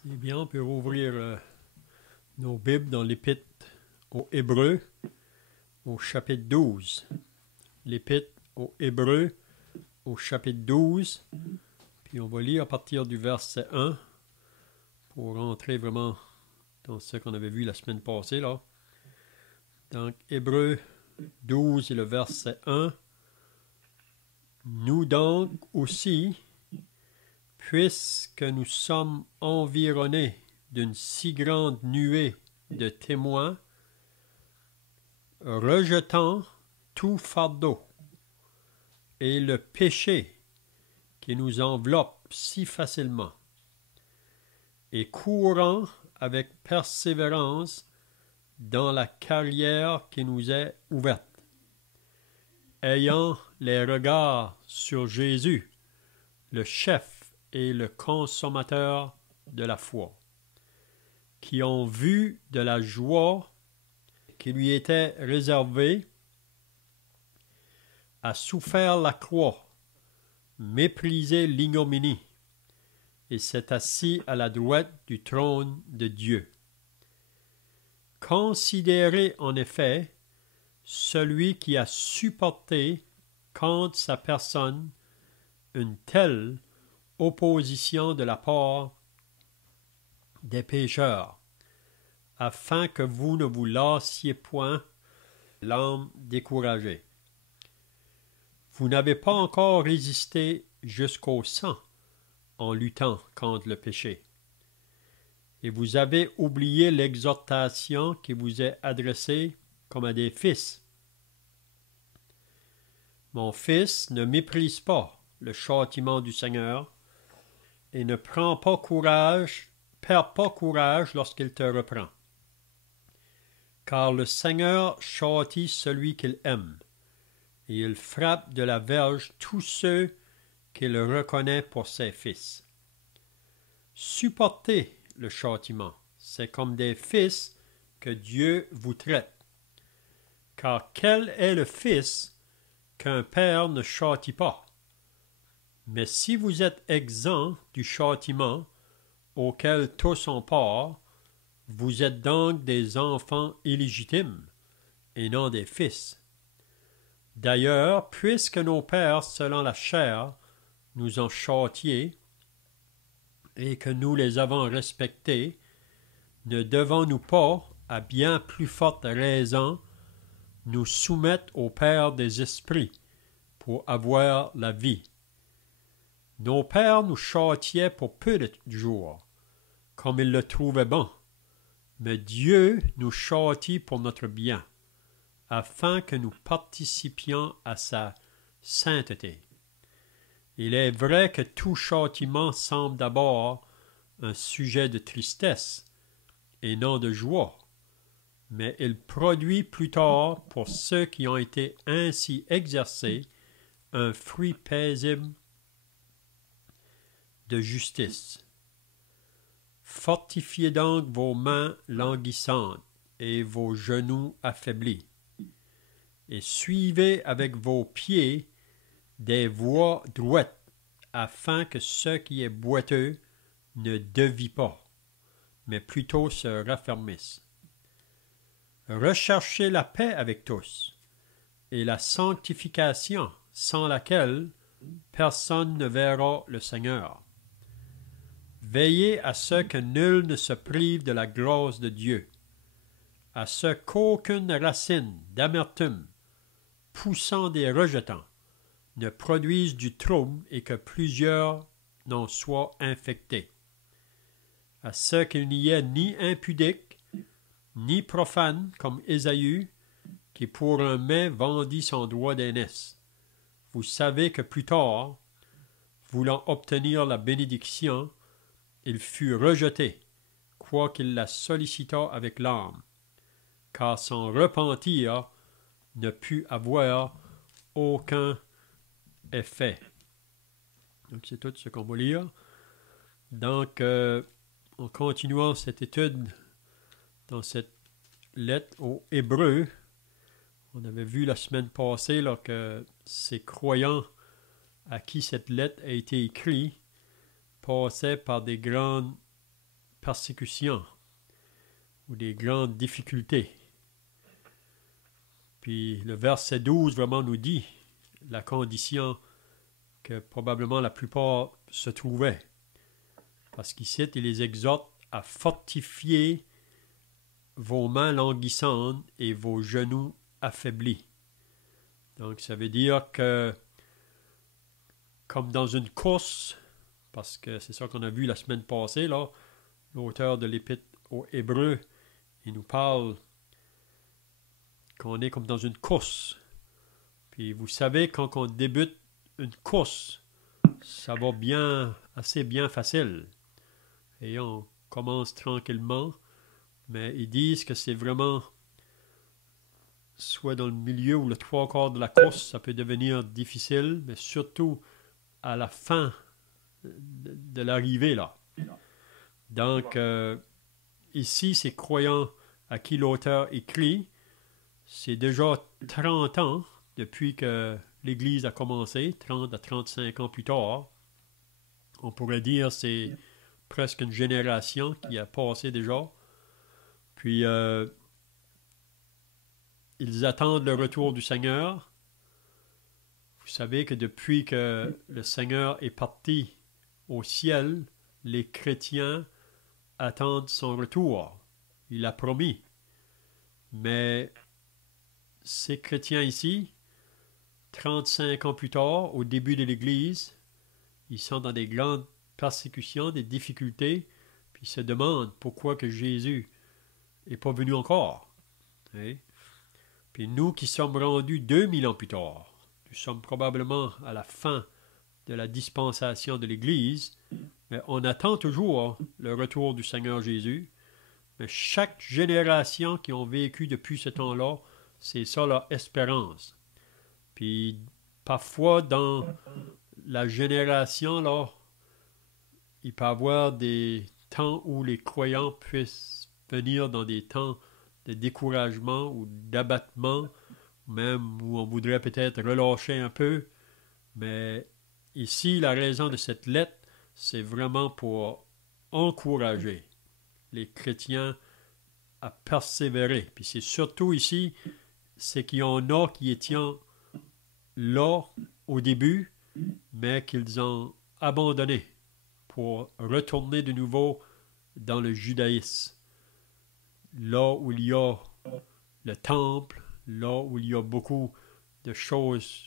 C'est bien, on peut rouvrir nos Bibles dans l'Épître aux Hébreux, au chapitre 12. L'Épître aux Hébreux, au chapitre 12. Puis on va lire à partir du verset 1 pour rentrer vraiment dans ce qu'on avait vu la semaine passée, là. Donc, Hébreux 12 et le verset 1. Nous donc aussi, puisque nous sommes environnés d'une si grande nuée de témoins, rejetant tout fardeau et le péché qui nous enveloppe si facilement, et courant avec persévérance dans la carrière qui nous est ouverte, ayant les regards sur Jésus, le chef et le consommateur de la foi, qui ont vu de la joie qui lui était réservée, a souffert la croix, méprisé l'ignominie, et s'est assis à la droite du trône de Dieu. Considérez en effet celui qui a supporté contre sa personne une telle opposition de la part des pécheurs, afin que vous ne vous lassiez point l'âme découragée. Vous n'avez pas encore résisté jusqu'au sang en luttant contre le péché. Et vous avez oublié l'exhortation qui vous est adressée comme à des fils. Mon fils, ne méprise pas le châtiment du Seigneur et ne perds pas courage lorsqu'il te reprend. Car le Seigneur châtie celui qu'il aime, et il frappe de la verge tous ceux qu'il reconnaît pour ses fils. Supportez le châtiment, c'est comme des fils que Dieu vous traite. Car quel est le fils qu'un père ne châtie pas? Mais si vous êtes exempt du châtiment auquel tous ont part, vous êtes donc des enfants illégitimes et non des fils. D'ailleurs, puisque nos pères, selon la chair, nous ont châtiés et que nous les avons respectés, ne devons-nous pas, à bien plus forte raison, nous soumettre au Père des esprits pour avoir la vie? Nos pères nous châtiaient pour peu de jours, comme ils le trouvaient bon, mais Dieu nous châtie pour notre bien, afin que nous participions à sa sainteté. Il est vrai que tout châtiment semble d'abord un sujet de tristesse et non de joie, mais il produit plus tard, pour ceux qui ont été ainsi exercés, un fruit paisible de justice. Fortifiez donc vos mains languissantes et vos genoux affaiblis, et suivez avec vos pieds des voies droites, afin que ce qui est boiteux ne dévie pas, mais plutôt se raffermisse. Recherchez la paix avec tous, et la sanctification, sans laquelle personne ne verra le Seigneur. Veillez à ce que nul ne se prive de la grâce de Dieu, à ce qu'aucune racine d'amertume, poussant des rejetants, ne produise du trouble et que plusieurs n'en soient infectés. À ce qu'il n'y ait ni impudique, ni profane comme Ésaü, qui pour un mets vendit son droit d'aînesse. Vous savez que plus tard, voulant obtenir la bénédiction, il fut rejeté, quoiqu'il la sollicita avec larmes, car son repentir ne put avoir aucun effet. Donc c'est tout ce qu'on va lire. Donc, en continuant cette étude dans cette lettre aux Hébreux, on avait vu la semaine passée là, que ces croyants à qui cette lettre a été écrite passaient par des grandes persécutions ou des grandes difficultés. Puis le verset 12 vraiment nous dit la condition que probablement la plupart se trouvaient. Parce qu'ici, il les exhorte à fortifier vos mains languissantes et vos genoux affaiblis. Donc, ça veut dire que, comme dans une course, parce que c'est ça qu'on a vu la semaine passée, là, l'auteur de l'Épître aux Hébreux, il nous parle qu'on est comme dans une course. Puis vous savez, quand on débute une course, ça va bien, assez bien facile. Et on commence tranquillement, mais ils disent que c'est vraiment soit dans le milieu ou le trois quarts de la course, ça peut devenir difficile, mais surtout à la fin de l'arrivée, là. Donc, ici, ces croyants à qui l'auteur écrit, c'est déjà 30 ans depuis que l'Église a commencé, 30 à 35 ans plus tard. On pourrait dire c'est presque une génération qui a passé déjà. Puis, ils attendent le retour du Seigneur. Vous savez que depuis que le Seigneur est parti au ciel, les chrétiens attendent son retour. Il a promis. Mais ces chrétiens ici, 35 ans plus tard, au début de l'Église, ils sont dans des grandes persécutions, des difficultés, puis ils se demandent pourquoi que Jésus n'est pas venu encore. Hein? Puis nous qui sommes rendus 2000 ans plus tard, nous sommes probablement à la fin de la dispensation de l'Église, mais on attend toujours le retour du Seigneur Jésus. Mais chaque génération qui ont vécu depuis ce temps-là, c'est ça leur espérance. Puis parfois dans la génération, là, il peut y avoir des temps où les croyants puissent venir dans des temps de découragement ou d'abattement, même où on voudrait peut-être relâcher un peu. Mais ici, la raison de cette lettre, c'est vraiment pour encourager les chrétiens à persévérer. Puis c'est surtout ici, c'est qu'il y en a qui étaient là au début, mais qu'ils ont abandonné pour retourner de nouveau dans le judaïsme. Là où il y a le temple, là où il y a beaucoup de choses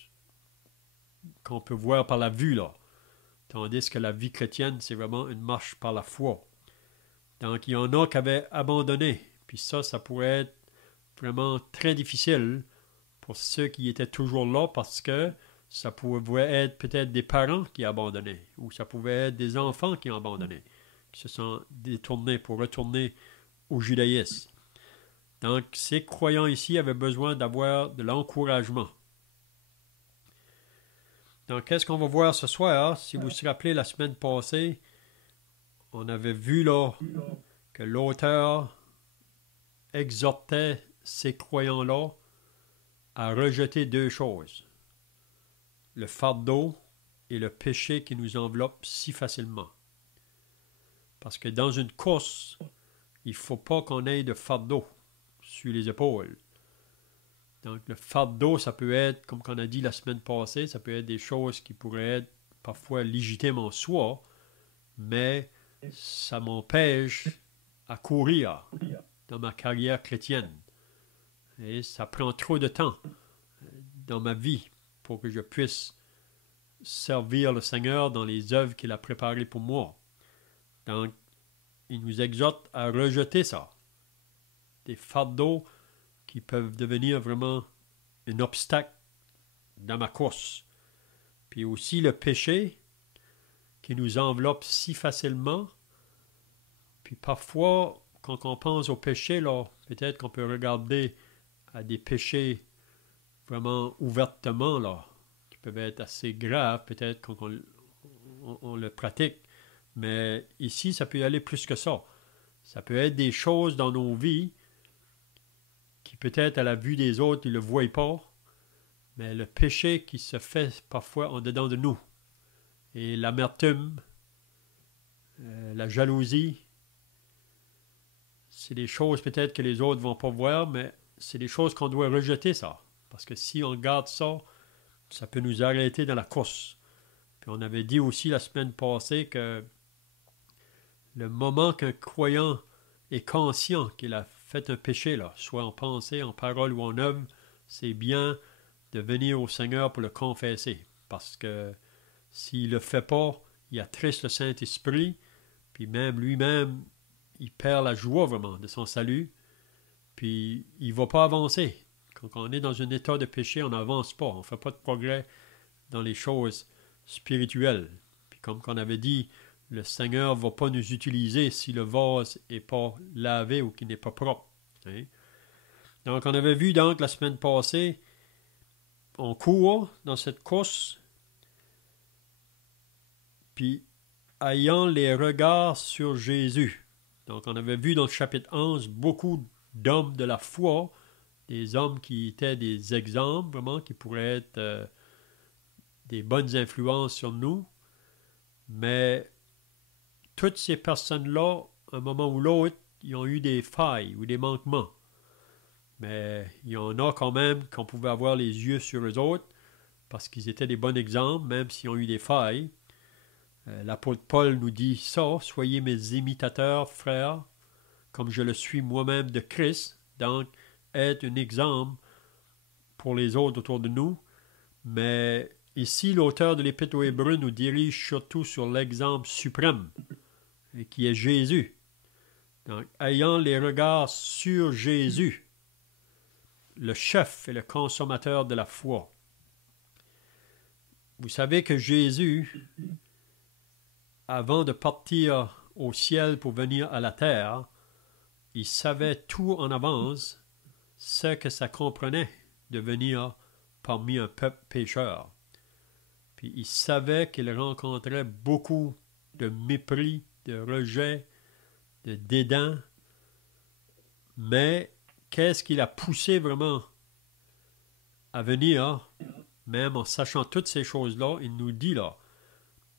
qu'on peut voir par la vue, là. Tandis que la vie chrétienne, c'est vraiment une marche par la foi. Donc, il y en a qui avaient abandonné. Puis ça pourrait être vraiment très difficile pour ceux qui étaient toujours là parce que ça pouvait être peut-être des parents qui abandonnaient ou ça pouvait être des enfants qui ont abandonné, qui se sont détournés pour retourner au judaïsme. Donc, ces croyants ici avaient besoin d'avoir de l'encouragement. Donc, qu'est-ce qu'on va voir ce soir? Si vous vous rappelez, la semaine passée, on avait vu là que l'auteur exhortait ces croyants-là à rejeter deux choses, le fardeau et le péché qui nous enveloppe si facilement. Parce que dans une course, il ne faut pas qu'on ait de fardeau sur les épaules. Donc le fardeau, ça peut être, comme on a dit la semaine passée, ça peut être des choses qui pourraient être parfois légitimes en soi, mais ça m'empêche à courir dans ma carrière chrétienne. Et ça prend trop de temps dans ma vie pour que je puisse servir le Seigneur dans les œuvres qu'il a préparées pour moi. Donc, il nous exhorte à rejeter ça. Des fardeaux qui peuvent devenir vraiment un obstacle dans ma course. Puis aussi le péché qui nous enveloppe si facilement. Puis parfois, quand on pense au péché, là, peut-être qu'on peut regarder à des péchés vraiment ouvertement, là, qui peuvent être assez graves, peut-être quand on le pratique. Mais ici, ça peut y aller plus que ça. Ça peut être des choses dans nos vies qui peut-être à la vue des autres, ils ne le voient pas, mais le péché qui se fait parfois en dedans de nous. Et l'amertume, la jalousie, c'est des choses peut-être que les autres ne vont pas voir, mais c'est des choses qu'on doit rejeter, ça. Parce que si on garde ça, ça peut nous arrêter dans la course. Puis on avait dit aussi la semaine passée que le moment qu'un croyant est conscient qu'il a fait un péché, là, soit en pensée, en parole ou en œuvre, c'est bien de venir au Seigneur pour le confesser. Parce que s'il ne le fait pas, il attriste le Saint-Esprit, puis même lui-même, il perd la joie vraiment de son salut, puis il ne va pas avancer. Quand on est dans un état de péché, on n'avance pas, on ne fait pas de progrès dans les choses spirituelles. Puis comme on avait dit, le Seigneur ne va pas nous utiliser si le vase n'est pas lavé ou qu'il n'est pas propre. Hein? Donc on avait vu donc la semaine passée, on court dans cette course, puis ayant les regards sur Jésus. Donc on avait vu dans le chapitre 11 beaucoup d'hommes de la foi, des hommes qui étaient des exemples, vraiment, qui pourraient être des bonnes influences sur nous, mais toutes ces personnes-là, à un moment ou l'autre, ils ont eu des failles ou des manquements. Mais il y en a quand même qu'on pouvait avoir les yeux sur eux autres, parce qu'ils étaient des bons exemples, même s'ils ont eu des failles. L'apôtre Paul nous dit ça, « Soyez mes imitateurs, frères, comme je le suis moi-même de Christ. » Donc, être un exemple pour les autres autour de nous. Mais ici, l'auteur de l'Épître aux Hébreux nous dirige surtout sur l'exemple suprême, qui est Jésus. Donc, ayant les regards sur Jésus, le chef et le consommateur de la foi. Vous savez que Jésus, avant de partir au ciel pour venir à la terre, il savait tout en avance ce que ça comprenait de venir parmi un peuple pécheur. Puis il savait qu'il rencontrait beaucoup de mépris, de rejet, de dédain. Mais qu'est-ce qui l'a poussé vraiment à venir, même en sachant toutes ces choses-là, il nous dit là,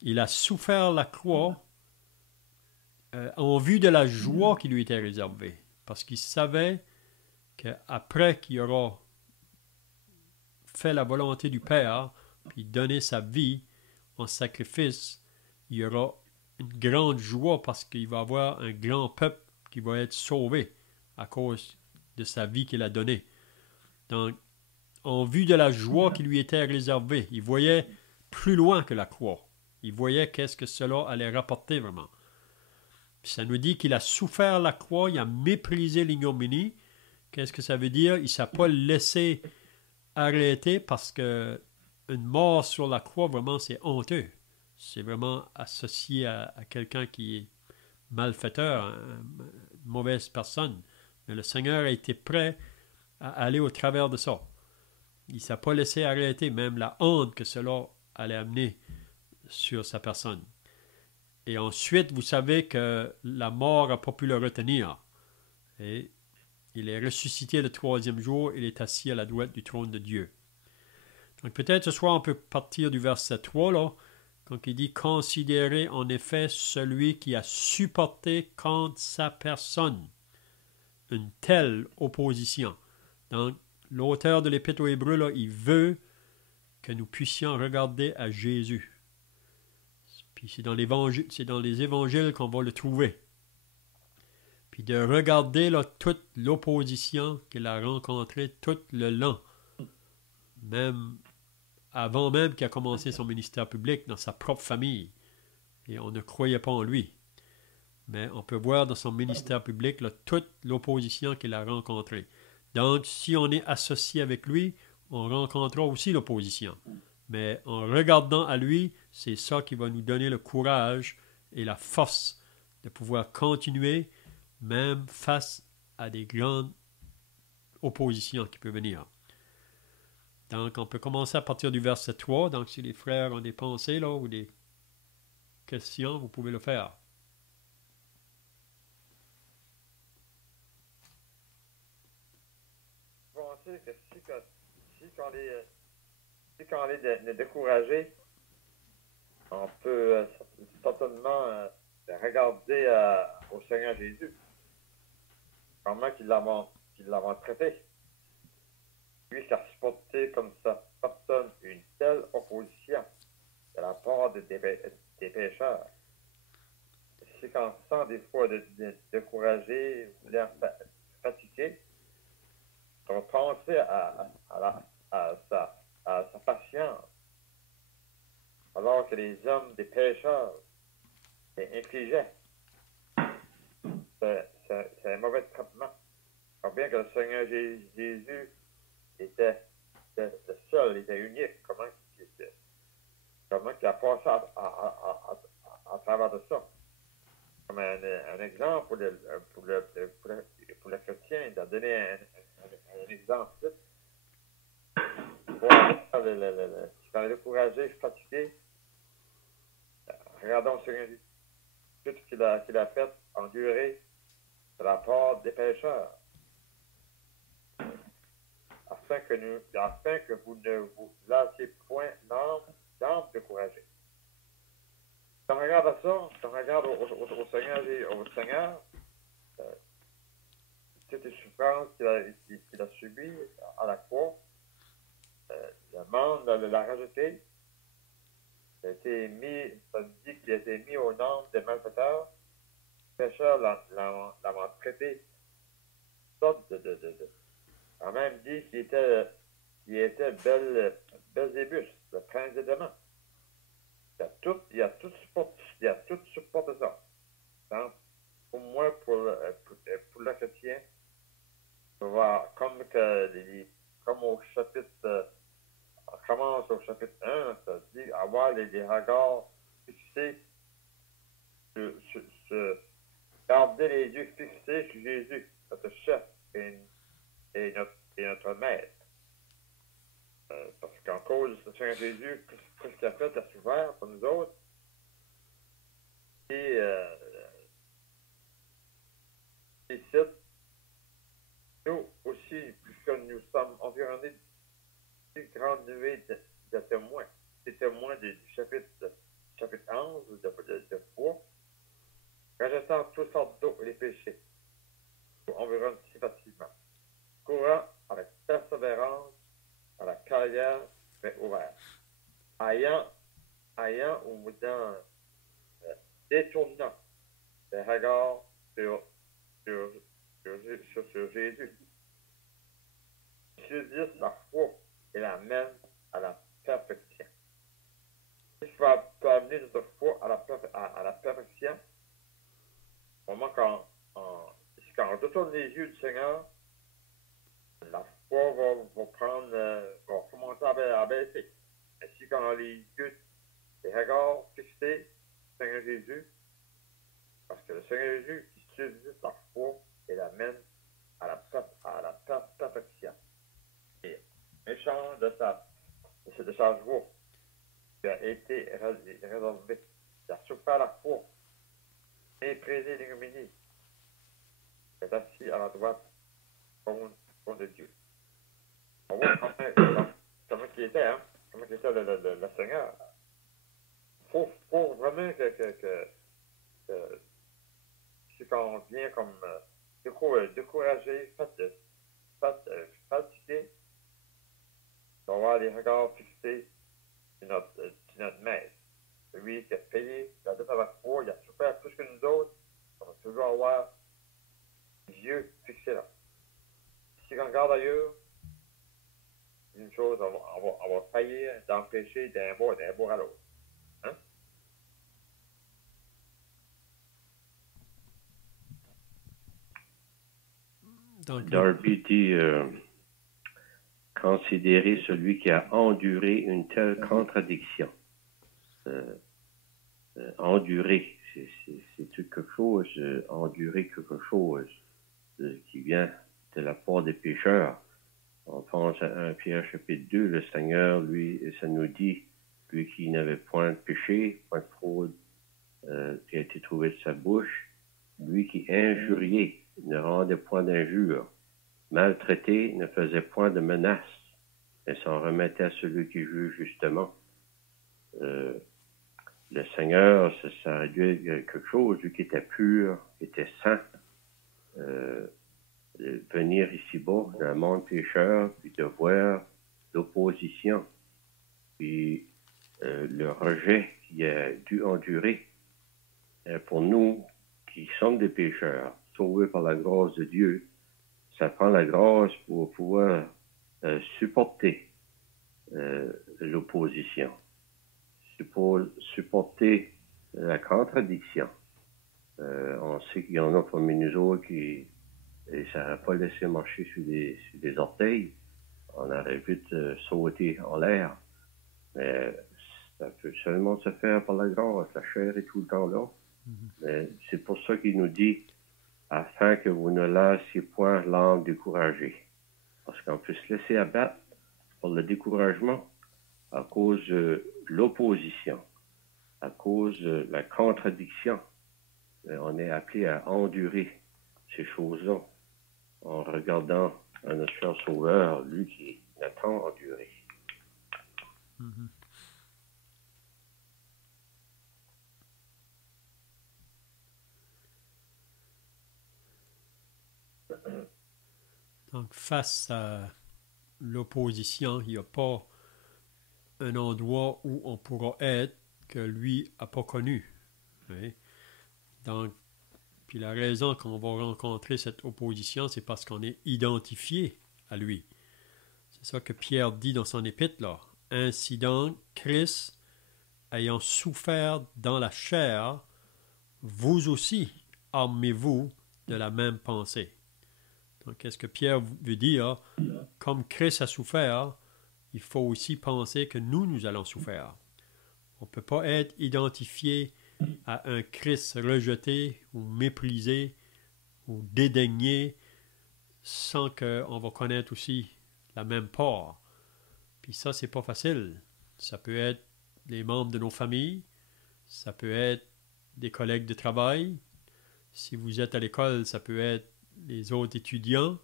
il a souffert la croix en vue de la joie qui lui était réservée. Parce qu'il savait qu'après qu'il aura fait la volonté du Père, puis donné sa vie en sacrifice, il y aura une grande joie parce qu'il va y avoir un grand peuple qui va être sauvé à cause de sa vie qu'il a donnée. Donc, en vue de la joie qui lui était réservée, il voyait plus loin que la croix. Il voyait qu'est-ce que cela allait rapporter vraiment. Puis ça nous dit qu'il a souffert la croix, il a méprisé l'ignominie. Qu'est-ce que ça veut dire? Il ne s'est pas laissé arrêter parce que une mort sur la croix, vraiment, c'est honteux. C'est vraiment associé à quelqu'un qui est malfaiteur, une mauvaise personne. Mais le Seigneur a été prêt à aller au travers de ça. Il ne s'est pas laissé arrêter, même la honte que cela allait amener sur sa personne. Et ensuite, vous savez que la mort n'a pas pu le retenir. Et il est ressuscité le troisième jour, il est assis à la droite du trône de Dieu. Donc peut-être ce soir on peut partir du verset 3, là, quand il dit « Considérez en effet celui qui a supporté contre sa personne une telle opposition. » Donc l'auteur de l'Épître aux Hébreux, là, il veut que nous puissions regarder à Jésus. Puis c'est dans les évangiles qu'on va le trouver. Puis de regarder là, toute l'opposition qu'il a rencontrée tout le long, même avant même qu'il a commencé son ministère public, dans sa propre famille. Et on ne croyait pas en lui. Mais on peut voir dans son ministère public là, toute l'opposition qu'il a rencontrée. Donc, si on est associé avec lui, on rencontrera aussi l'opposition. Mais en regardant à lui, c'est ça qui va nous donner le courage et la force de pouvoir continuer même face à des grandes oppositions qui peuvent venir. Donc, on peut commencer à partir du verset 3. Donc, si les frères ont des pensées là, ou des questions, vous pouvez le faire. Je pensais que si on est découragé, on peut certainement regarder au Seigneur Jésus. comment qu'ils l'avons traité. Lui qui a supporté comme ça personne une telle opposition de la part des pécheurs. C'est qu'on se sent des fois découragé ou fatigué, on va penser à sa patience, alors que les hommes des pécheurs infligeaient. C'est un mauvais traitement. On bien que le Seigneur Jésus était le seul, il était unique. Comment il a passé à travers de ça? Comme un exemple pour le chrétien, il a donné un exemple. Quand il est découragé, fatigué, regardons le Seigneur Jésus. Tout ce qu'il a fait, enduré de la part des pécheurs, afin que vous ne vous lassiez point l'âme découragée. Si on regarde à ça, si on regarde au Seigneur, toutes les souffrances qu'il a subies à la croix, le monde l'a rajouté. Ça dit qu'il a été mis au nombre des malfaiteurs. Les pécheurs l'ont traité sorte on a même dit qu'il était Belzébus, le prince des démons. Il a tout supporté ça. Donc, pour moi, pour le chrétien, on va comme au chapitre, on commence au chapitre 1, ça dit avoir les regards fixés garder les yeux fixés sur Jésus, notre chef et notre maître. Parce qu'en cause de Seigneur Jésus, tout ce qu'il a fait, a souffert pour nous autres. Et ici, nous aussi, puisque nous sommes environnés d'une grande nuée de témoins, des témoins du chapitre 11 de foi, rejetant toutes sortes d'eau et les péchés, nous environnent si facilement, courant avec persévérance à la carrière mais ouverte, ayant ou détournant les regards sur Jésus. Saisissent la foi et l'amène à la perfection. Si tu peux amener notre foi à la perfection, au moment quand on retourne les yeux du Seigneur, la foi va commencer à baisser. Ainsi quand on a les yeux, les regards fixés sur le Seigneur Jésus, parce que le Seigneur Jésus, il suscite la foi et l'amène à la perfection. Et méchant de sa joie, qui a été résolvé, il a souffert la foi, méprisé l'ignominie, il est assis à la droite de Dieu. On voit comment il était, hein? Comment il était le Seigneur. Il faut vraiment que c'est quand on vient comme découragé, fatigué, on va avoir les regards fixés sur notre maître. Lui qui a payé la dette à la foi, il a souffert plus que nous autres, on va toujours avoir les yeux fixés là. Si on regarde ailleurs, une chose, on va faillir d'empêcher d'un bord à l'autre. Hein? Darby dit considérer celui qui a enduré une telle contradiction. Endurer, c'est quelque chose, endurer quelque chose qui vient de la part des pécheurs. On pense à 1 Pierre chapitre 2, le Seigneur, lui, ça nous dit, lui qui n'avait point de péché, point de fraude, qui a été trouvé de sa bouche, lui qui injuriait, ne rendait point d'injure, maltraité, ne faisait point de menaces, mais s'en remettait à celui qui juge justement. Le Seigneur, ça réduit quelque chose, lui qui était pur, qui était saint, un monde pécheur, puis de voir l'opposition, puis le rejet qu'il a dû endurer. Pour nous qui sommes des pécheurs, sauvés par la grâce de Dieu, ça prend la grâce pour pouvoir supporter l'opposition, supporter la contradiction. On sait qu'il y en a parmi nous autres qui et ça n'a pas laissé marcher sur les orteils. On aurait vite sauté en l'air. Mais ça peut seulement se faire par la grâce. La chair est tout le temps là. Mais c'est pour ça qu'il nous dit, afin que vous ne lassiez point l'âme découragée. Parce qu'on peut se laisser abattre par le découragement à cause de l'opposition, à cause de la contradiction. Mais on est appelé à endurer ces choses-là en regardant à notre cher Sauveur, lui qui a tant enduré. Donc, face à l'opposition, il n'y a pas un endroit où on pourra être que lui n'a pas connu. Oui. Donc, puis la raison qu'on va rencontrer cette opposition, c'est parce qu'on est identifié à lui. C'est ça que Pierre dit dans son épître, là. Ainsi donc, Christ, ayant souffert dans la chair, vous aussi, armez-vous de la même pensée. Donc, qu'est-ce que Pierre veut dire? Comme Christ a souffert, il faut aussi penser que nous allons souffrir. On ne peut pas être identifié à un Christ rejeté ou méprisé ou dédaigné sans qu'on va connaître aussi la même part. Puis ça, c'est pas facile. Ça peut être les membres de nos familles, ça peut être des collègues de travail. Si vous êtes à l'école, ça peut être les autres étudiants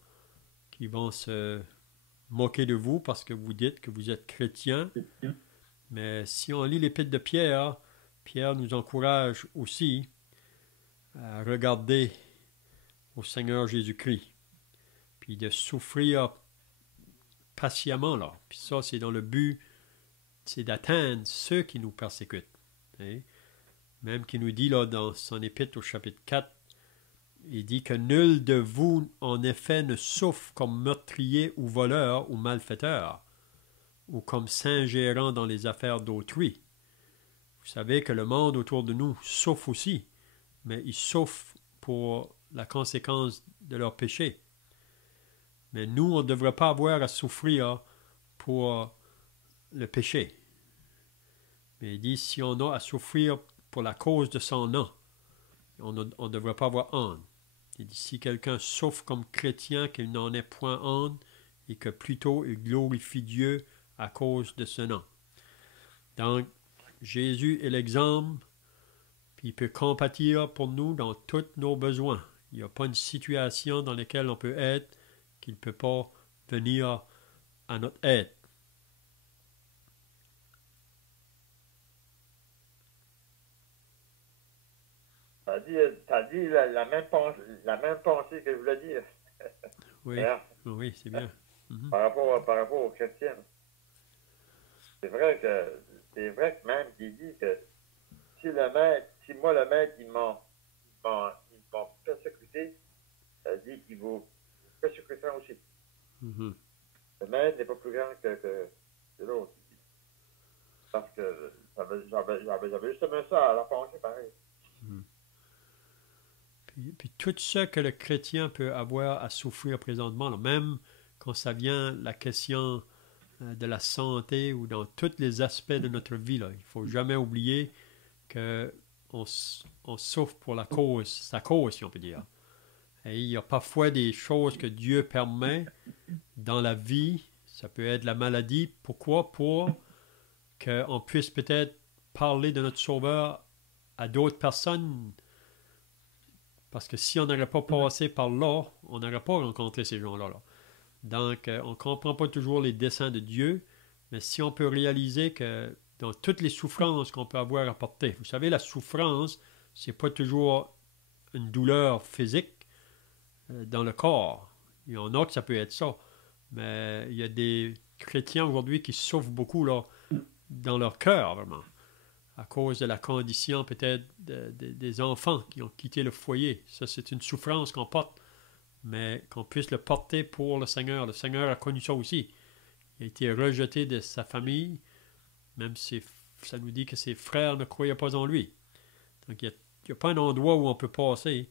qui vont se moquer de vous parce que vous dites que vous êtes chrétien. Mais si on lit l'épître de Pierre, Pierre nous encourage aussi à regarder au Seigneur Jésus-Christ, puis de souffrir patiemment là. Puis ça, c'est dans le but, c'est d'atteindre ceux qui nous persécutent. Hein? Même qui nous dit là dans son épître au chapitre 4, il dit que nul de vous, en effet, ne souffre comme meurtrier ou voleur ou malfaiteur, ou comme s'ingérant dans les affaires d'autrui. Vous savez que le monde autour de nous souffre aussi, mais il souffre pour la conséquence de leur péché. Mais nous, on ne devrait pas avoir à souffrir pour le péché. Mais il dit, si on a à souffrir pour la cause de son nom, on ne devrait pas avoir honte. Il dit, si quelqu'un souffre comme chrétien, qu'il n'en ait point honte, et que plutôt il glorifie Dieu à cause de ce nom. Donc, Jésus est l'exemple, puis il peut compatir pour nous dans tous nos besoins. Il n'y a pas une situation dans laquelle on peut être qu'il ne peut pas venir à notre aide. T'as dit la même pensée que je voulais dire. Oui, oui, c'est bien. Par rapport aux chrétiens. C'est vrai que même qu'il dit que si moi le maître, il m'a persécuté, ça dit qu'il vous persécutera aussi. Le maître n'est pas plus grand que l'autre. Parce que j'avais justement ça à la pensée pareil. Puis tout ce que le chrétien peut avoir à souffrir présentement, là, même quand ça vient la question de la santé ou dans tous les aspects de notre vie, là, il ne faut jamais oublier qu'on souffre pour sa cause, si on peut dire. Et il y a parfois des choses que Dieu permet dans la vie, ça peut être la maladie. Pourquoi? Pour qu'on puisse peut-être parler de notre Sauveur à d'autres personnes. Parce que si on n'aurait pas passé par là, on n'aurait pas rencontré ces gens-là. Là. Donc, on ne comprend pas toujours les desseins de Dieu, mais si on peut réaliser que dans toutes les souffrances qu'on peut avoir à porter, vous savez, la souffrance, c'est pas toujours une douleur physique dans le corps. Il y en a que ça peut être ça. Mais il y a des chrétiens aujourd'hui qui souffrent beaucoup là, dans leur cœur, vraiment, à cause de la condition peut-être des enfants qui ont quitté le foyer. Ça, c'est une souffrance qu'on porte, mais qu'on puisse le porter pour le Seigneur. Le Seigneur a connu ça aussi. Il a été rejeté de sa famille, même si ça nous dit que ses frères ne croyaient pas en lui. Donc, il n'y a pas un endroit où on peut passer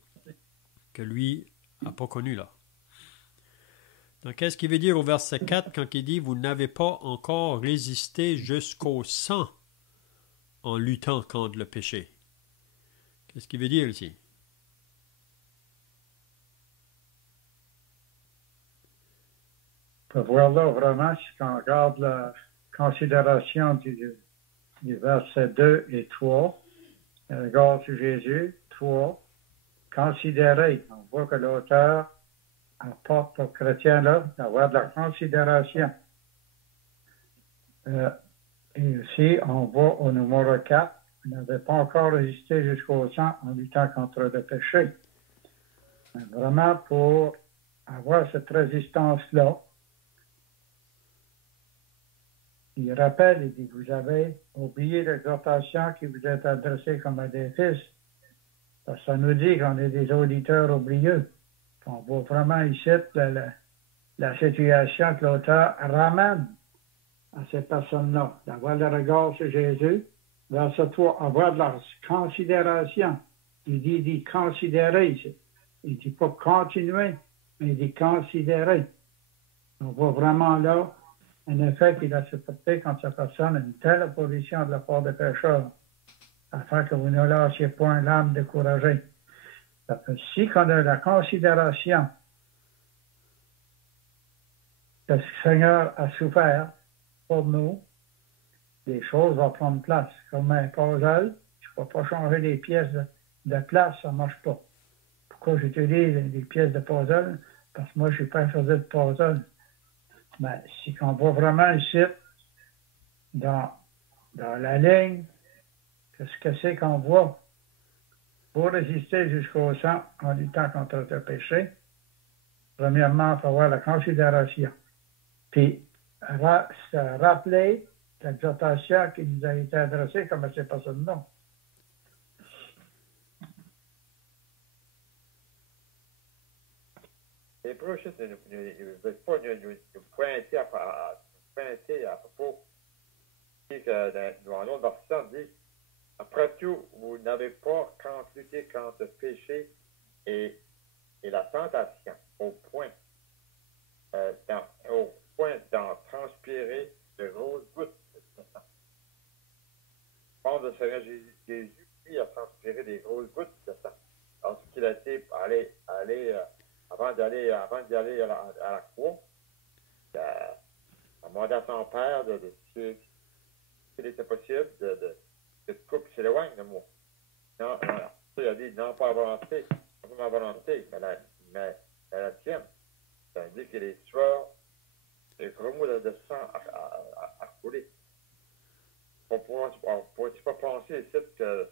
que lui n'a pas connu là. Donc, qu'est-ce qu'il veut dire au verset 4 quand il dit « Vous n'avez pas encore résisté jusqu'au sang en luttant contre le péché ». Qu'est-ce qu'il veut dire ici? On peut voir là vraiment, si on regarde la considération du verset 2 et 3, le regard sur Jésus, 3, considérer. On voit que l'auteur apporte aux chrétiens là d'avoir de la considération. Et aussi, on voit au numéro 4, vous n'avez pas encore résisté jusqu'au sang en luttant contre le péché. Mais vraiment, pour avoir cette résistance-là, il rappelle, il dit, vous avez oublié l'exhortation qui vous est adressée comme à des fils. Parce que ça nous dit qu'on est des auditeurs oublieux. On voit vraiment ici la situation que l'auteur ramène à ces personnes-là. D'avoir le regard sur Jésus, verset 3, avoir de la considération. Il dit considérer ici. Il ne dit pas continuer, mais il dit considérer. On voit vraiment là un effet qu'il a supporté quand cette personne a une telle opposition de la part des pécheurs, afin que vous ne lâchiez point l'âme découragée. Si on a la considération que le Seigneur a souffert pour nous, les choses vont prendre place. Comme un puzzle, je ne peux pas changer les pièces de place, ça ne marche pas. Pourquoi j'utilise les pièces de puzzle? Parce que moi, je ne suis pas un de puzzle. Mais si on voit vraiment ici, dans la ligne, qu'est-ce que c'est qu'on voit pour résister jusqu'au sang en luttant contre le péché? Premièrement, il faut avoir la considération. Puis, se rappeler l'exhortation qui nous a été adressée comme à ces personnes-là. Les brochustes ne veulent pas nous pointer à propos que dans un autre verset, on dit après tout, vous n'avez pas lutter contre le péché et la tentation au point d'en transpirer de grosses gouttes de sang. Je pense que le Seigneur Jésus, lui, a transpiré des grosses gouttes de sang. Lorsqu'il a été avant d'y aller à la croix, il a demandé à son père s'il était possible de couper s'éloigne de moi. Non, il a dit non, pas ma volonté, mais la tienne. Ça veut dire que les sueurs, les remous de sang à couler. On pourrait pas penser ici que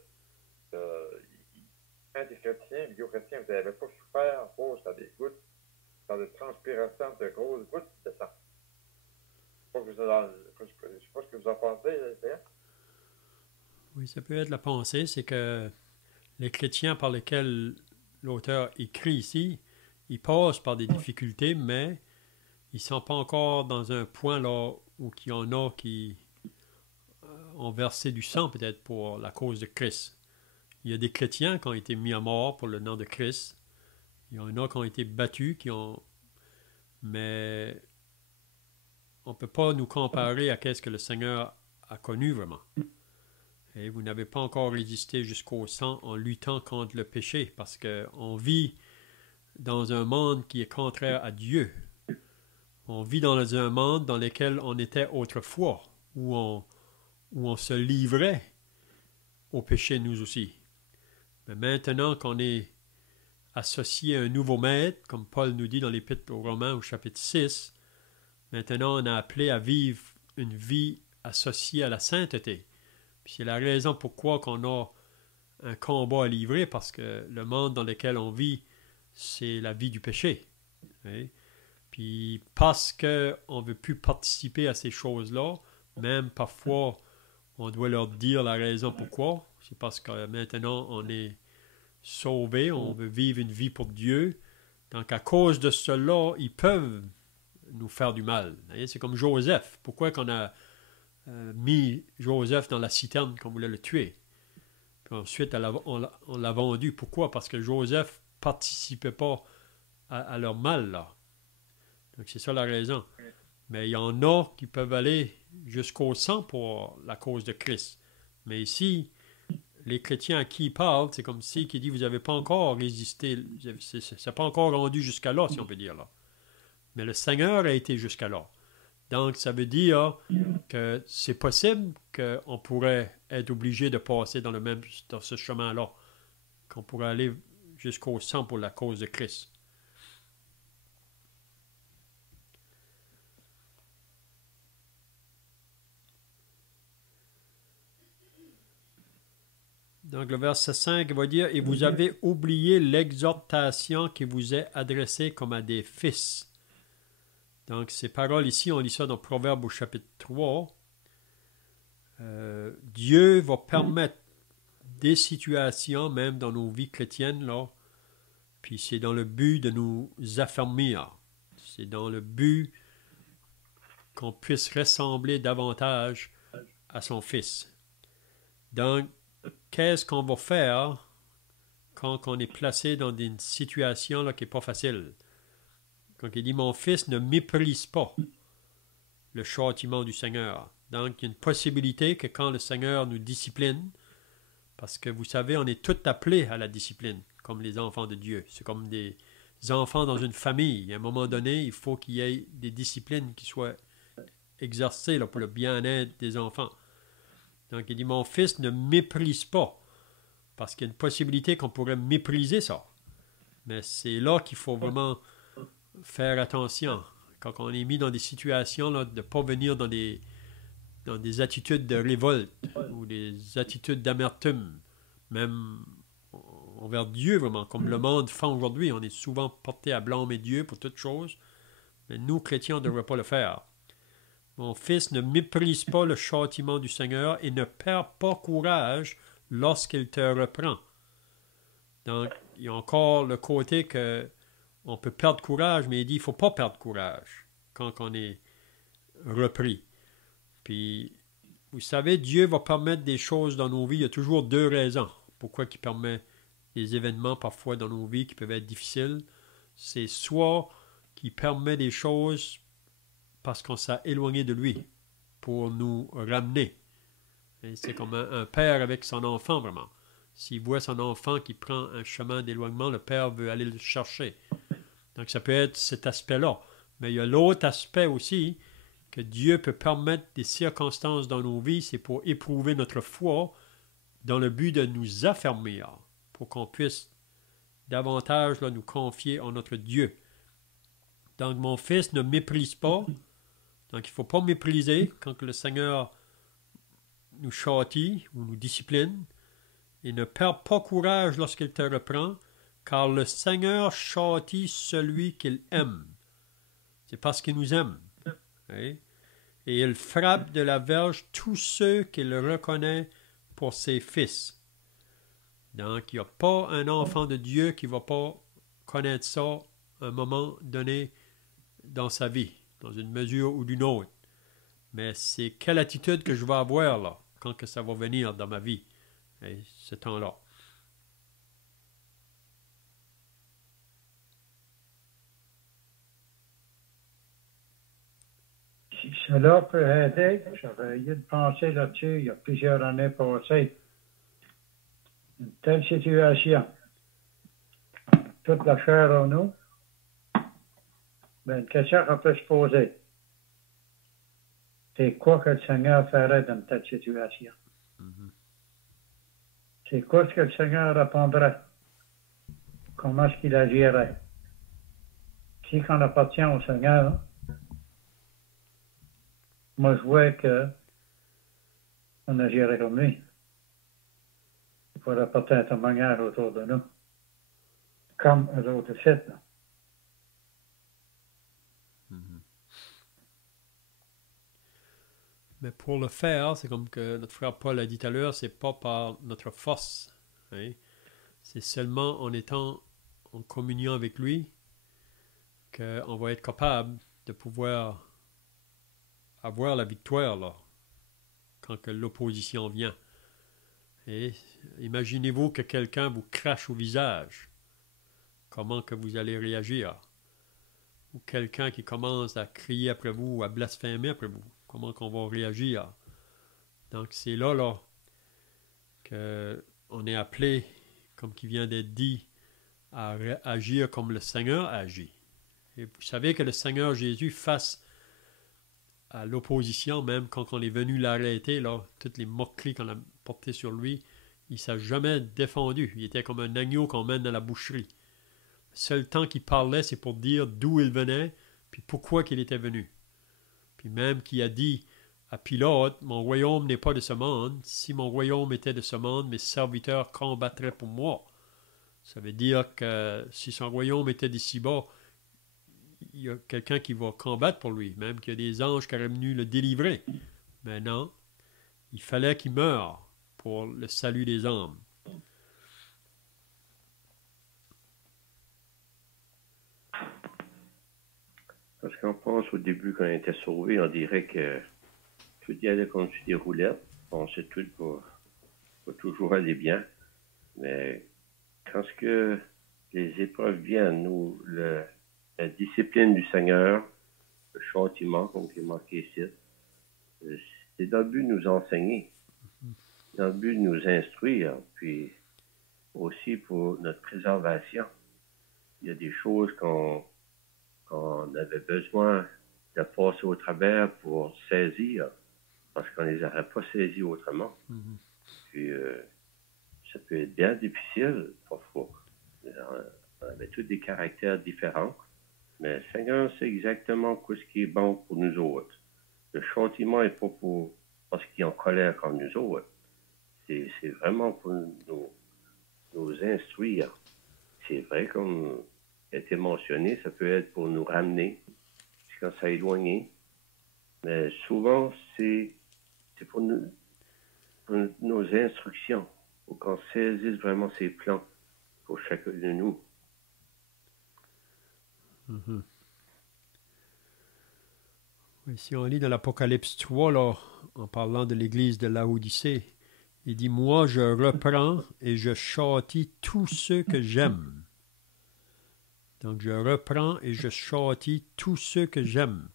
quand les chrétiens, les chrétiens, vous n'avez pas souffert à cause de des gouttes, dans des transpirations de grosses gouttes de sang. Je ne sais pas ce que vous en pensez, d'ailleurs. Oui, ça peut être la pensée, c'est que les chrétiens par lesquels l'auteur écrit ici, ils passent par des difficultés, mais ils ne sont pas encore dans un point là où il y en a qui ont versé du sang peut-être pour la cause de Christ. Il y a des chrétiens qui ont été mis à mort pour le nom de Christ. Il y en a qui ont été battus, mais on ne peut pas nous comparer à ce que le Seigneur a connu vraiment. Et vous n'avez pas encore résisté jusqu'au sang en luttant contre le péché, parce qu'on vit dans un monde qui est contraire à Dieu. On vit dans un monde dans lequel on était autrefois, où on se livrait au péché nous aussi. Mais maintenant qu'on est associé à un nouveau maître, comme Paul nous dit dans l'Épître aux Romains au chapitre 6, maintenant on est appelé à vivre une vie associée à la sainteté. Puis c'est la raison pourquoi qu'on a un combat à livrer, parce que le monde dans lequel on vit, c'est la vie du péché. Hein? Puis parce qu'on ne veut plus participer à ces choses-là, même parfois, on doit leur dire la raison pourquoi. C'est parce que maintenant, on est sauvé, on veut vivre une vie pour Dieu. Donc, à cause de cela, ils peuvent nous faire du mal. C'est comme Joseph. Pourquoi qu'on a mis Joseph dans la citerne qu'on voulait le tuer? Puis ensuite, on l'a vendu. Pourquoi? Parce que Joseph ne participait pas à leur mal, là. Donc, c'est ça la raison. Mais il y en a qui peuvent aller jusqu'au sang pour la cause de Christ. Mais ici, les chrétiens à qui ils parlent, c'est comme si qui dit vous n'avez pas encore résisté, c'est pas encore rendu jusqu'à là, si on peut dire là. Mais le Seigneur a été jusqu'à là. Donc, ça veut dire que c'est possible qu'on pourrait être obligé de passer dans ce chemin-là, qu'on pourrait aller jusqu'au sang pour la cause de Christ. Donc, le verset 5 va dire « Et vous avez oublié l'exhortation qui vous est adressée comme à des fils. » Donc, ces paroles ici, on lit ça dans Proverbe au chapitre 3. Dieu va permettre des situations, même dans nos vies chrétiennes, là, puis c'est dans le but de nous affermir. C'est dans le but qu'on puisse ressembler davantage à son Fils. Donc, qu'est-ce qu'on va faire quand on est placé dans une situation là, qui n'est pas facile? Quand il dit « Mon fils, ne méprise pas le châtiment du Seigneur. » Donc, il y a une possibilité que quand le Seigneur nous discipline, parce que vous savez, on est tous appelés à la discipline, comme les enfants de Dieu. C'est comme des enfants dans une famille. À un moment donné, il faut qu'il y ait des disciplines qui soient exercées là, pour le bien-être des enfants. Donc, il dit, mon fils, ne méprise pas. Parce qu'il y a une possibilité qu'on pourrait mépriser ça. Mais c'est là qu'il faut vraiment faire attention. Quand on est mis dans des situations là, de ne pas venir dans des attitudes de révolte ou des attitudes d'amertume, même envers Dieu, vraiment, comme le monde fait aujourd'hui. On est souvent porté à blâmer Dieu pour toutes choses. Mais nous, chrétiens, on ne devrait pas le faire. Mon fils, ne méprise pas le châtiment du Seigneur et ne perd pas courage lorsqu'il te reprend. Donc, il y a encore le côté que on peut perdre courage, mais il dit qu'il ne faut pas perdre courage quand on est repris. Puis, vous savez, Dieu va permettre des choses dans nos vies. Il y a toujours deux raisons pourquoi il permet des événements parfois dans nos vies qui peuvent être difficiles. C'est soit qu'il permet des choses parce qu'on s'est éloigné de lui pour nous ramener. Et c'est comme un père avec son enfant, vraiment. S'il voit son enfant qui prend un chemin d'éloignement, le père veut aller le chercher. Donc, ça peut être cet aspect-là. Mais il y a l'autre aspect aussi, que Dieu peut permettre des circonstances dans nos vies, c'est pour éprouver notre foi dans le but de nous affermir, pour qu'on puisse davantage là, nous confier en notre Dieu. Donc, mon fils, ne méprise pas. Donc, il ne faut pas mépriser quand le Seigneur nous châtie ou nous discipline. Et ne perds pas courage lorsqu'il te reprend, car le Seigneur châtie celui qu'il aime. C'est parce qu'il nous aime. Okay? Et il frappe de la verge tous ceux qu'il reconnaît pour ses fils. Donc, il n'y a pas un enfant de Dieu qui ne va pas connaître ça à un moment donné dans sa vie, dans une mesure ou d'une autre. Mais c'est quelle attitude que je vais avoir là, quand que ça va venir dans ma vie, et ce temps-là. Si cela peut aider, j'avais eu de penser là-dessus il y a plusieurs années passées. Une telle situation, toute la chair en nous, mais une question qu'on peut se poser. C'est quoi que le Seigneur ferait dans une telle situation? C'est quoi ce que le Seigneur répondrait? Comment est-ce qu'il agirait? Si on appartient au Seigneur, moi je vois qu'on agirait comme lui. Il faut apporter un témoignage autour de nous. Comme eux autres sites. Mais pour le faire, c'est comme que notre frère Paul a dit tout à l'heure, c'est pas par notre force. Hein? C'est seulement en étant en communion avec lui qu'on va être capable de pouvoir avoir la victoire là, quand que l'opposition vient. Et imaginez-vous que quelqu'un vous crache au visage. Comment que vous allez réagir? Ou quelqu'un qui commence à crier après vous ou à blasphémer après vous. Comment qu'on va réagir? Donc c'est là qu'on est appelé, comme qui vient d'être dit, à agir comme le Seigneur agit. Et vous savez que le Seigneur Jésus, face à l'opposition, même quand on est venu l'arrêter, là, toutes les moqueries qu'on a portées sur lui, il ne s'est jamais défendu. Il était comme un agneau qu'on mène à la boucherie. Le seul temps qu'il parlait, c'est pour dire d'où il venait, puis pourquoi qu'il était venu. Puis même qu'il a dit à Pilate, mon royaume n'est pas de ce monde. Si mon royaume était de ce monde, mes serviteurs combattraient pour moi. Ça veut dire que si son royaume était d'ici-bas, il y a quelqu'un qui va combattre pour lui, même qu'il y a des anges qui auraient venu le délivrer. Mais non, il fallait qu'il meure pour le salut des âmes. Parce qu'on pense au début, quand on était sauvé, on dirait que tout y allait comme sur des roulettes. On sait tout va toujours aller bien. Mais quand ce que les épreuves viennent, nous, la discipline du Seigneur, le châtiment, comme c'est marqué ici, c'est dans le but de nous enseigner, dans le but de nous instruire, puis aussi pour notre préservation. Il y a des choses qu'on avait besoin de passer au travers pour saisir, parce qu'on ne les aurait pas saisis autrement. Puis, ça peut être bien difficile, parfois. On avait tous des caractères différents, mais le Seigneur sait exactement ce qui est bon pour nous autres. Le châtiment n'est pas parce qu'il est en colère comme nous autres. C'est vraiment pour nous instruire. C'est vrai, comme a été mentionné, ça peut être pour nous ramener, quand ça éloigné. Mais souvent, c'est pour nos instructions, pour qu'on saisisse vraiment ses plans pour chacun de nous. Oui, si on lit dans l'Apocalypse 3, là, en parlant de l'église de Laodicée, il dit « Moi, je reprends et je châtie tous ceux que j'aime. » Donc, je reprends et je châtie tous ceux que j'aime.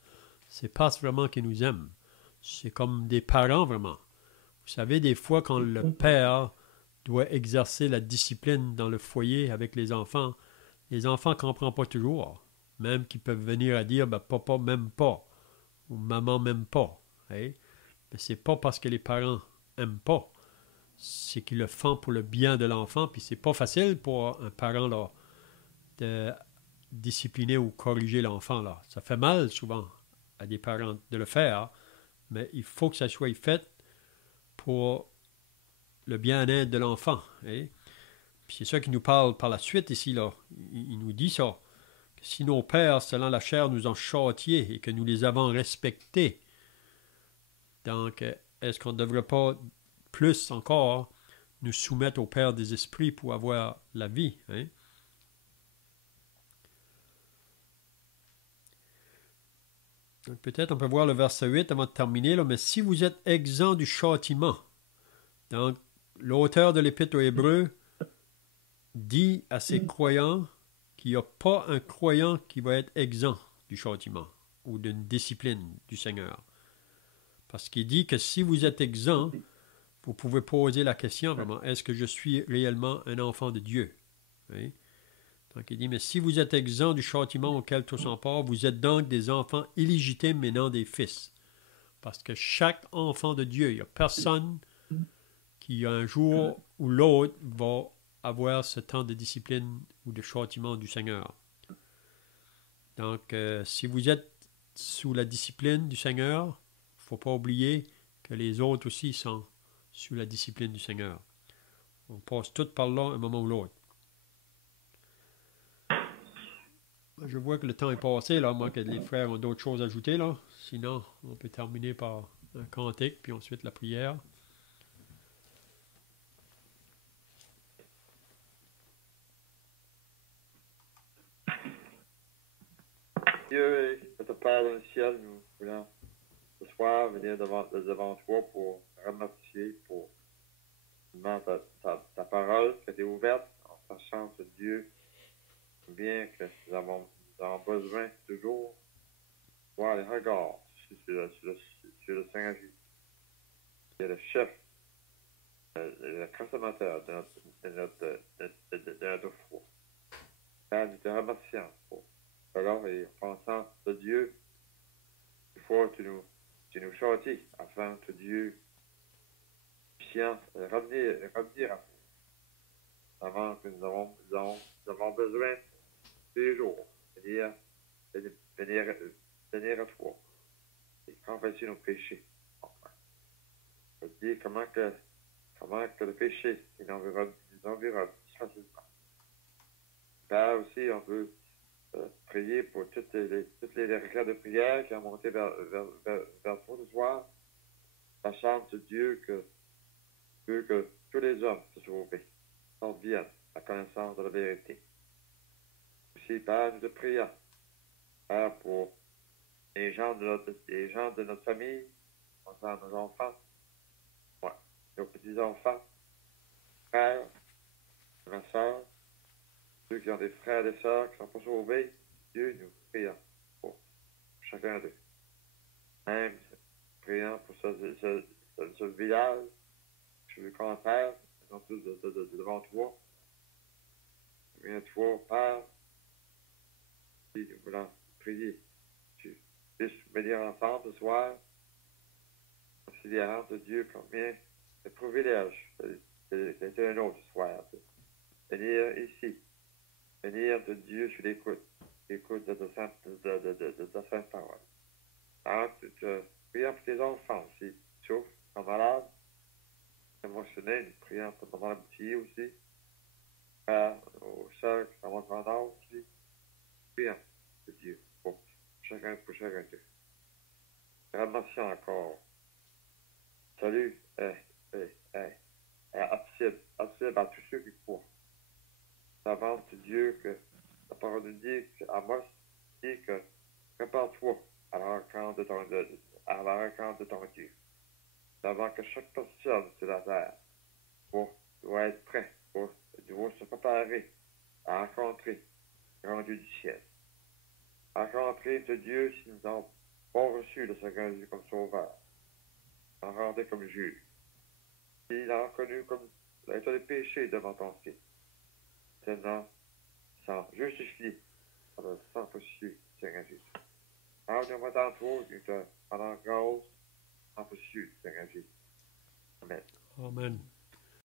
C'est pas vraiment qu'ils nous aiment. C'est comme des parents, vraiment. Vous savez, des fois, quand le père doit exercer la discipline dans le foyer avec les enfants ne comprennent pas toujours. Même qu'ils peuvent venir à dire ben, « Papa m'aime pas » ou « Maman m'aime pas. Hein? » Mais c'est pas parce que les parents n'aiment pas. C'est qu'ils le font pour le bien de l'enfant. Puis c'est pas facile pour un parent là, de discipliner ou corriger l'enfant. Là. Ça fait mal souvent à des parents de le faire, mais il faut que ça soit fait pour le bien-être de l'enfant. Hein? Puis c'est ça qui nous parle par la suite ici. Là. Il nous dit ça. Que si nos pères, selon la chair, nous ont châtiés et que nous les avons respectés, donc est-ce qu'on ne devrait pas plus encore nous soumettre au Père des esprits pour avoir la vie? Hein? Donc peut-être on peut voir le verset 8 avant de terminer, là, mais si vous êtes exempt du châtiment, donc l'auteur de l'Épître aux Hébreux dit à ses croyants qu'il n'y a pas un croyant qui va être exempt du châtiment ou d'une discipline du Seigneur. Parce qu'il dit que si vous êtes exempt, vous pouvez poser la question vraiment, est-ce que je suis réellement un enfant de Dieu? Oui. Donc il dit, mais si vous êtes exempt du châtiment auquel tous sont part, vous êtes donc des enfants illégitimes mais non des fils. Parce que chaque enfant de Dieu, il n'y a personne qui un jour ou l'autre va avoir ce temps de discipline ou de châtiment du Seigneur. Donc si vous êtes sous la discipline du Seigneur, il ne faut pas oublier que les autres aussi sont sous la discipline du Seigneur. On passe tout par là un moment ou l'autre. Je vois que le temps est passé, là, moi, que les frères ont d'autres choses à ajouter, là. Sinon, on peut terminer par un cantique, puis ensuite la prière. Dieu et notre Père dans le ciel, nous voulons ce soir venir devant toi pour remercier pour ta parole qui a été ouverte en sachant ce Dieu, bien que nous avons besoin toujours de voir les regards sur le Seigneur Jésus, qui est le chef, le consommateur de notre foi. Père, nous te remercions pour cela et en pensant de Dieu, une fois tu nous châties afin que Dieu puisse revenir à nous avant que nous avons besoin tous les jours de venir à toi et confesser nos péchés. Enfin, je te dis comment que le péché nous environne facilement. Père aussi, on peut prier pour toutes les requêtes de prière qui ont monté vers toi ce soir, sachant de Dieu que tous les hommes se sauvés, sortent bien à la connaissance de la vérité. Aussi, Père, nous te prions, Père, pour les gens de notre famille, nos enfants, ouais, nos petits-enfants, frères, ma soeur, ceux qui ont des frères et des sœurs qui ne sont pas sauvés, Dieu, nous prions pour chacun d'eux. Même prions pour ce village, je le contraire, ils sont tous devant toi. Viens toi, Père, et nous voulons prier. Tu puisses venir ensemble ce soir, considérant de Dieu combien de privilèges c'est un autre ce soir. Venir ici, venir de Dieu sur l'écoute de ta sainte parole. Alors, tu te prions pour tes enfants aussi, sauf sont malades, émotionnés, nous prions pour ton amitié aussi, aux sœurs qui sont en âge aussi, prions de Dieu pour chacun d'eux. Remercions encore. Salut, accessible à tous ceux qui croient. Savant de Dieu que la parole nous dit qu'Amos dit que prépare-toi à la rencontre de ton Dieu. Savant que chaque personne sur la terre doit être prêt, doit se préparer à rencontrer le rendu du ciel. À rencontrer ce Dieu si nous n'avons pas reçu le Seigneur Jésus comme sauveur, en rendait comme juge. Il a reconnu comme l'être des péchés devant ton Fils. Maintenant, sans justifier par le sang précieux du Seigneur Jésus. Alors, nous mettons toi, nous te rendons grâce, sang précieux du Seigneur Jésus. Amen. Amen.